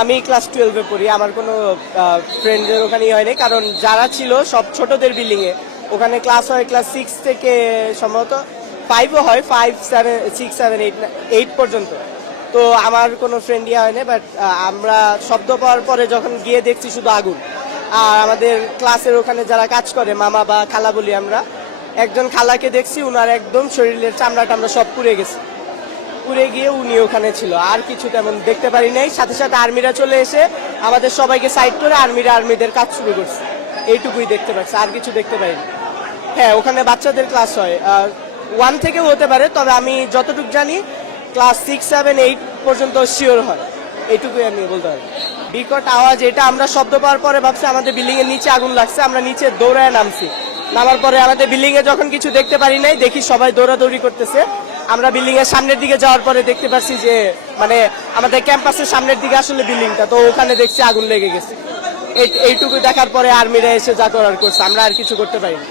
আমি ক্লাস 12-এ পড়ি। আমার কোনো ফ্রেন্ডের ওখানেই হয়নি, কারণ যারা ছিল সব ছোটদের বিল্ডিং এ। ওখানে ক্লাস হয় ক্লাস 6 থেকে সম্ভবত 5ও হয়, 5, 7, 6, 7, 8 পর্যন্ত। তো আমার কোনো ফ্রেন্ডই হয়নি, বাট আমরা শব্দ পাওয়ার পরে যখন গিয়ে দেখছি শুধু আগুন। আর আমাদের ক্লাসের ওখানে যারা কাজ করে, মামা বা খালা বলি আমরা, একজন খালাকে দেখছি, উনার একদম শরীরের চামড়া টামড়া সব পুড়ে গেছে। পুড়ে গিয়ে উনি ওখানে ছিল, আর কিছু তেমন দেখতে পারি নাই। সাথে সাথে আর্মিরা চলে এসে আমাদের সবাইকে সাইড করে আর্মিদের কাজ শুরু করছে। এইটুকুই দেখতে পাচ্ছি, আর কিছু দেখতে পাইনি। হ্যাঁ, ওখানে বাচ্চাদের ক্লাস হয়, 1 থেকেও হতে পারে, তবে আমি যতটুকু জানি ক্লাস 6, 7, 8 পর্যন্ত শিওর হয়। এইটুকুই আমি বলতে পারি। বিকট আওয়াজ, এটা আমরা শব্দ পাওয়ার পরে ভাবছি আমাদের বিল্ডিং এর নিচে আগুন লাগছে। আমরা নিচে দৌড়ায় নামছি। নামার পরে আমাদের বিল্ডিং এ যখন কিছু দেখতে পারি নাই, দেখি সবাই দৌড়াদৌড়ি করতেছে। আমরা বিল্ডিং এর সামনের দিকে যাওয়ার পরে দেখতে পাচ্ছি যে মানে আমাদের ক্যাম্পাসের সামনের দিকে আসলে বিল্ডিংটা, তো ওখানে দেখছি আগুন লেগে গেছে। এইটুকু দেখার পরে আর্মিরা এসে যা করার করছে, আমরা আর কিছু করতে পারিনি।